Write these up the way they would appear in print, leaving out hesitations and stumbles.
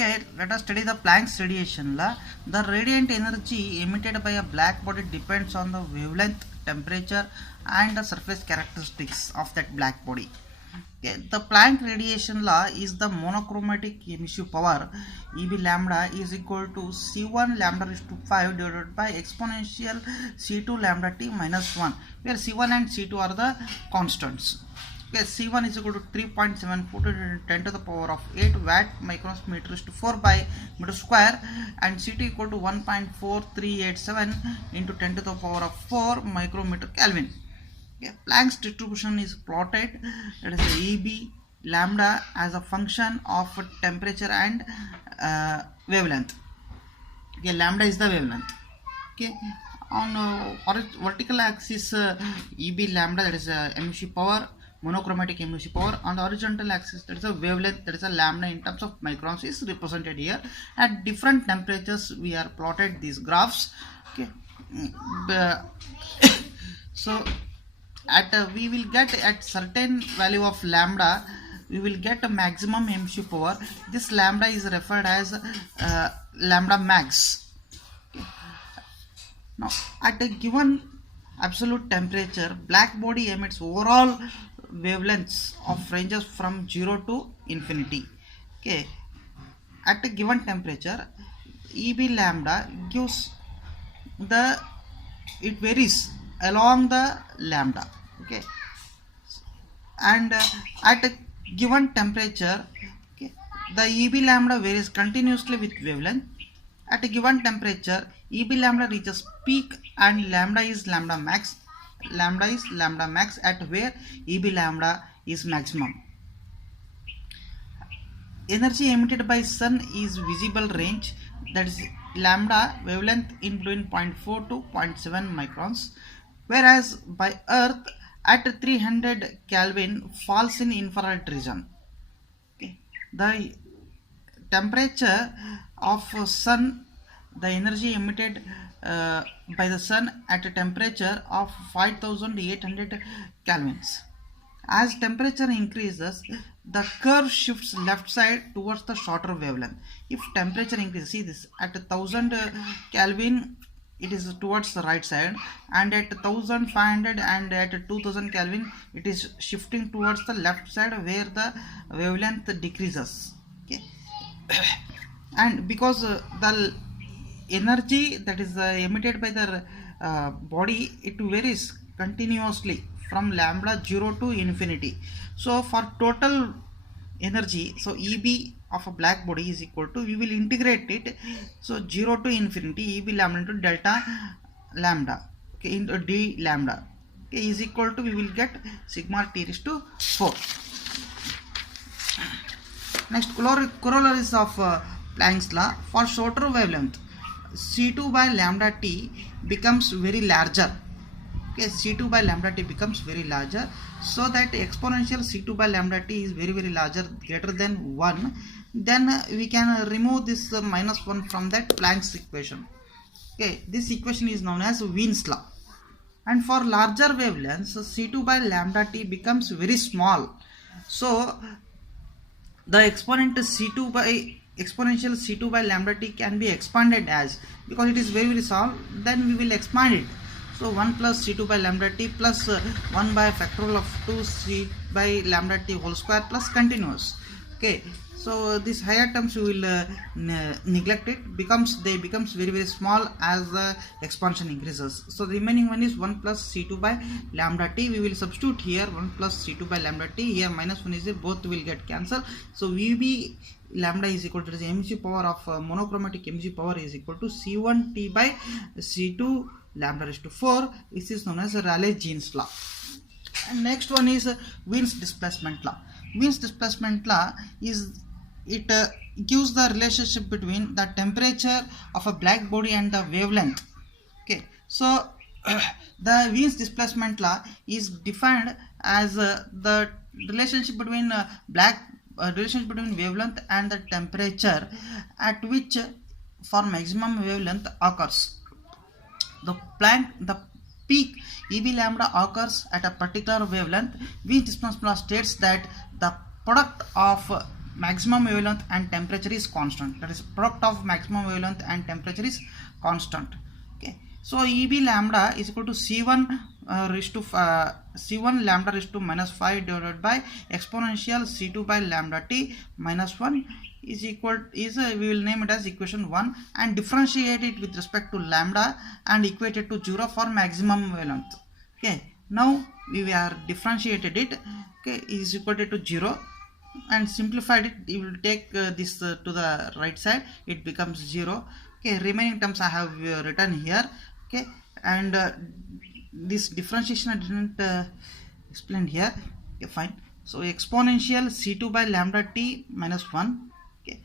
Okay, let us study the Planck's radiation law. The radiant energy emitted by a black body depends on the wavelength, temperature, and the surface characteristics of that black body. Okay, the Planck radiation law is the monochromatic emissive power EB lambda is equal to C1 lambda raised to 5 divided by exponential C2 lambda t minus 1, where C1 and C2 are the constants. Okay, C1 is equal to 3.74 to 10 to the power of 8 watt microns meter raised to 4 by meter square, and C2 equal to 1.4387 into 10 to the power of 4 micrometer Kelvin. Okay, Planck's distribution is plotted, that is EB lambda as a function of temperature and wavelength. Okay, lambda is the wavelength. Okay, on vertical axis EB lambda, that is emissive power, monochromatic emissive power. On the horizontal axis, that is a wavelength, that is a lambda in terms of microns is represented here. At different temperatures we are plotted these graphs. Okay, so at we will get at certain value of lambda, we will get a maximum emissive power. This lambda is referred as lambda max. Okay. Now at a given absolute temperature, black body emits overall wavelengths of ranges from 0 to infinity. Okay, at a given temperature, EB lambda gives it varies along the lambda. Okay, and at a given temperature, okay, the EB lambda varies continuously with wavelength. At a given temperature, EB lambda reaches peak and lambda is lambda max. Lambda is lambda max at where EB lambda is maximum. Energy emitted by sun is visible range, that is lambda wavelength in between 0.4 to 0.7 microns, whereas by earth at 300 Kelvin falls in infrared region. Okay. The temperature of sun, the energy emitted by the sun at a temperature of 5800 kelvins. As temperature increases, the curve shifts left side towards the shorter wavelength. If temperature increases, see this, at 1000 Kelvin it is towards the right side, and at 1500 and at 2000 Kelvin it is shifting towards the left side where the wavelength decreases. Okay. And because the energy that is emitted by the body, it varies continuously from lambda 0 to infinity. So for total energy, so EB of a black body is equal to, we will integrate it, so 0 to infinity EB lambda into delta lambda, okay, into d lambda, okay, is equal to, we will get sigma t raised to 4. Next, corollaries of Planck's law. For shorter wavelength, C2 by lambda t becomes very larger. Okay, C2 by lambda t becomes very larger, so that exponential C2 by lambda t is very larger, greater than 1. Then we can remove this minus 1 from that Planck's equation. Okay, this equation is known as Wien's law. And for larger wavelengths, C2 by lambda t becomes very small, so the exponential C2 by lambda t can be expanded as, because it is very small, then we will expand it. So 1 plus C2 by lambda t plus 1 by factorial of 2 C by lambda t whole square plus continuous. Okay, so these higher terms we will neglect it, they becomes very small as the expansion increases. So the remaining one is 1 plus C2 by lambda t. We will substitute here 1 plus C2 by lambda t, here minus 1 is there, both will get cancelled. So VB lambda is equal to the emissive power of monochromatic emissive power is equal to C1 t by C2 lambda raised to 4. This is known as Rayleigh-Jean's law. And next one is Wien's displacement law. Wien's displacement law is, it gives the relationship between the temperature of a black body and the wavelength. Okay, so the Wien's displacement law is defined as the relationship between relationship between wavelength and the temperature at which for maximum wavelength occurs. The peak EB lambda occurs at a particular wavelength. Wien's displacement law states that the product of maximum wavelength and temperature is constant. That is product of maximum wavelength and temperature is constant. Okay, so EB lambda is equal to C1 raised to C1 lambda raised to minus 5 divided by exponential C2 by lambda t minus 1 is equal we will name it as equation 1 and differentiate it with respect to lambda and equate it to 0 for maximum wavelength. Okay, now we are differentiated it. Okay, is equal to 0 and simplified it. You will take this to the right side, it becomes 0. Okay, remaining terms I have written here. Okay, and this differentiation I didn't explain here. Okay, fine. So exponential C2 by lambda t minus 1. Okay,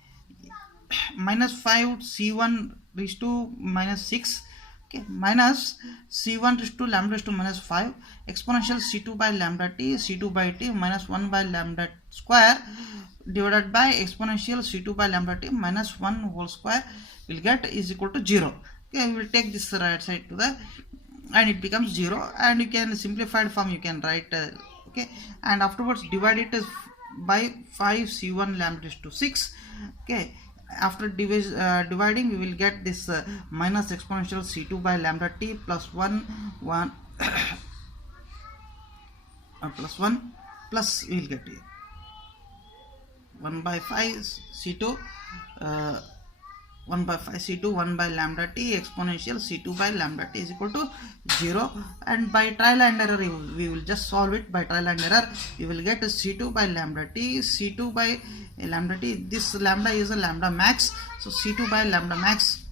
minus 5 C1 raised to minus 6. Okay, minus C1 raised to lambda raised to minus 5 exponential C2 by lambda t C2 by t minus 1 by lambda square divided by exponential C2 by lambda t minus 1 whole square will get is equal to 0. Okay, we will take this right side to the and it becomes 0 and you can simplified form you can write okay, and afterwards divide it by 5 C1 lambda raised to 6. Okay, after dividing we will get this minus exponential C2 by lambda t plus 1 plus 1 plus we will get here 1 by 5 C2 1 by 5 C2 1 by lambda t exponential C2 by lambda t is equal to 0 and by trial and error we will just solve it. By trial and error we will get C2 by lambda t C2 by lambda t. This lambda is a lambda max, so C2 by lambda max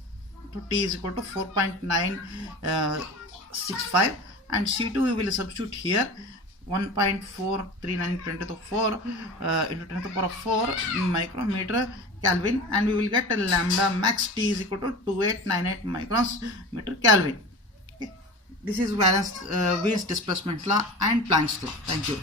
to t is equal to 4.965 and C2 we will substitute here 1.439 10 to the 4 into 10 to the power of 4 micrometer Kelvin and we will get a lambda max t is equal to 2898 microns meter Kelvin. Okay. This is Wien's displacement law and Planck's law. Thank you.